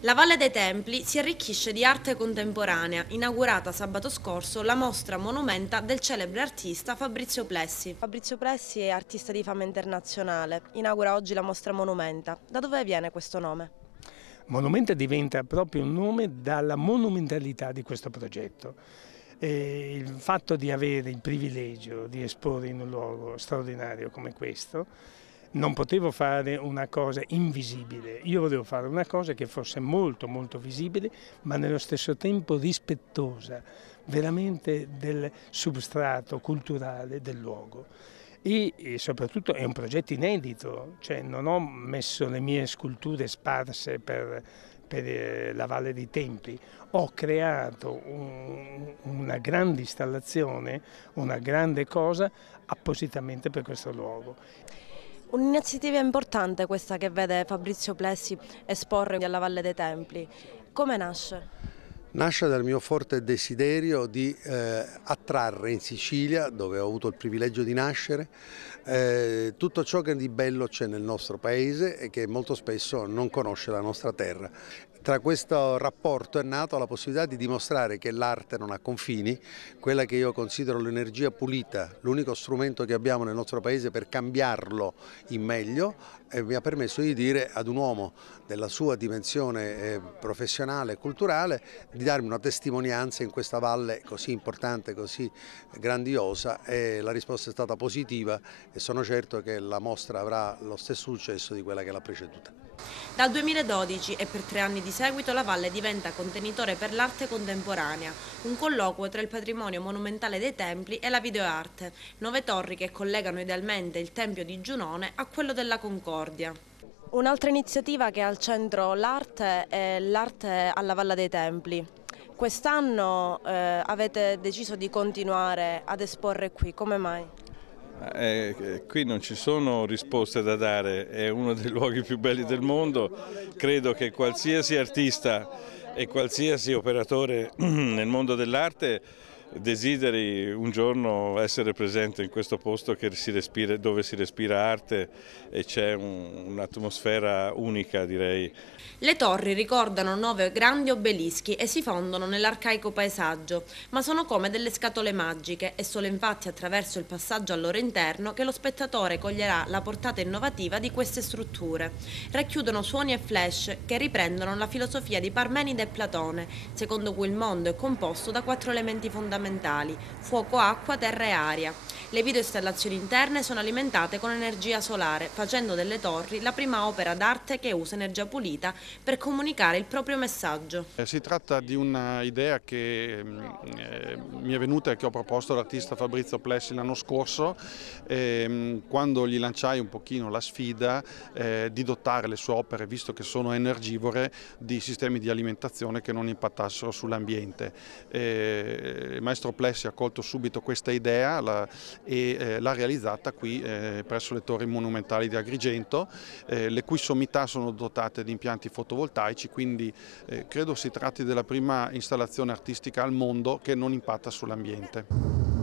La Valle dei Templi si arricchisce di arte contemporanea, inaugurata sabato scorso la mostra Monumenta del celebre artista Fabrizio Plessi. Fabrizio Plessi è artista di fama internazionale, inaugura oggi la mostra Monumenta. Da dove viene questo nome? Monumenta diventa proprio un nome dalla monumentalità di questo progetto. Il fatto di avere il privilegio di esporre in un luogo straordinario come questo, non potevo fare una cosa invisibile, io volevo fare una cosa che fosse molto molto visibile, ma nello stesso tempo rispettosa veramente del substrato culturale del luogo. E soprattutto è un progetto inedito, cioè non ho messo le mie sculture sparse per la Valle dei Templi, ho creato una grande installazione, una grande cosa appositamente per questo luogo. Un'iniziativa importante questa che vede Fabrizio Plessi esporre alla Valle dei Templi. Come nasce? Nasce dal mio forte desiderio di attrarre in Sicilia, dove ho avuto il privilegio di nascere, tutto ciò che di bello c'è nel nostro paese e che molto spesso non conosce la nostra terra. Tra questo rapporto è nata la possibilità di dimostrare che l'arte non ha confini, quella che io considero l'energia pulita, l'unico strumento che abbiamo nel nostro paese per cambiarlo in meglio, e mi ha permesso di dire ad un uomo della sua dimensione professionale e culturale di darmi una testimonianza in questa valle così importante, così grandiosa, e la risposta è stata positiva e sono certo che la mostra avrà lo stesso successo di quella che l'ha preceduta. Dal 2012 e per 3 anni di seguito la Valle diventa contenitore per l'arte contemporanea, un colloquio tra il patrimonio monumentale dei templi e la videoarte, 9 torri che collegano idealmente il Tempio di Giunone a quello della Concordia. Un'altra iniziativa che ha al centro l'arte è l'arte alla Valle dei Templi. Quest'anno avete deciso di continuare ad esporre qui, come mai? Qui non ci sono risposte da dare, è uno dei luoghi più belli del mondo, credo che qualsiasi artista e qualsiasi operatore nel mondo dell'arte desideri un giorno essere presente in questo posto dove si respira arte e c'è un'atmosfera unica, direi. Le torri ricordano 9 grandi obelischi e si fondono nell'arcaico paesaggio, ma sono come delle scatole magiche, è solo infatti attraverso il passaggio al loro interno che lo spettatore coglierà la portata innovativa di queste strutture. Racchiudono suoni e flash che riprendono la filosofia di Parmenide e Platone, secondo cui il mondo è composto da 4 elementi fondamentali: fuoco, acqua, terra e aria. Le videoinstallazioni interne sono alimentate con energia solare, facendo delle torri la prima opera d'arte che usa energia pulita per comunicare il proprio messaggio. Si tratta di un'idea che mi è venuta e che ho proposto all'artista Fabrizio Plessi l'anno scorso, quando gli lanciai un pochino la sfida di dotare le sue opere, visto che sono energivore, di sistemi di alimentazione che non impattassero sull'ambiente. Il maestro Plessi ha colto subito questa idea e l'ha realizzata qui presso le torri monumentali di Agrigento, le cui sommità sono dotate di impianti fotovoltaici, quindi credo si tratti della prima installazione artistica al mondo che non impatta sull'ambiente.